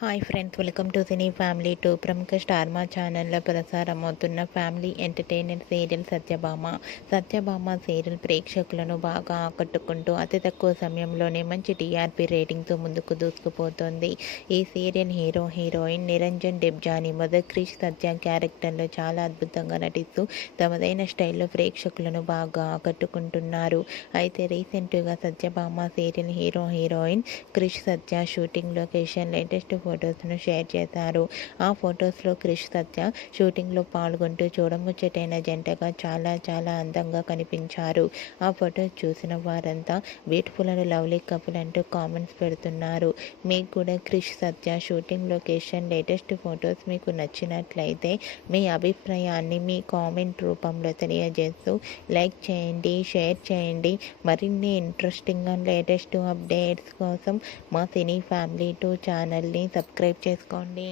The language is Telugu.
Hi friends, welcome to cine family two. ప్రముఖ స్టార్ మా ఛానల్లో ప్రసారమవుతున్న family entertainer serial Satyabhama serial ప్రేక్షకులను బాగా ఆకట్టుకుంటూ అతి తక్కువ సమయంలోనే మంచి టీఆర్పీ రేటింగ్తో ముందుకు దూసుకుపోతోంది. ఈ serial heroine Niranjan Debjani mother Krish Satya క్యారెక్టర్లో చాలా అద్భుతంగా నటిస్తూ తమదైన స్టైల్లో ప్రేక్షకులను బాగా ఆకట్టుకుంటున్నారు. అయితే రీసెంట్గా సత్యభామ సీరియల్ హీరోయిన్ క్రిష్ సత్య షూటింగ్ లొకేషన్ లేటెస్ట్ ఫొటోస్ను షేర్ చేశారు. ఆ ఫొటోస్లో క్రిష్ సత్య షూటింగ్లో పాల్గొంటూ చూడముచ్చటైన జంటగా చాలా అందంగా కనిపించారు. ఆ ఫొటోస్ చూసిన వారంతా బ్యూటిఫుల్ అండ్ లవ్లీ కపుల్ అంటూ కామెంట్స్ పెడుతున్నారు. మీకు కూడా క్రిష్ సత్య షూటింగ్ లొకేషన్ లేటెస్ట్ ఫొటోస్ మీకు నచ్చినట్లయితే మీ అభిప్రాయాన్ని మీ కామెంట్ రూపంలో తెలియజేస్తూ లైక్ చేయండి, షేర్ చేయండి. మరిన్ని ఇంట్రెస్టింగ్ అండ్ లేటెస్ట్ అప్డేట్స్ కోసం మా సినీ ఫ్యామిలీ టూ ఛానల్ని సబ్స్క్రైబ్ చేసుకోండి.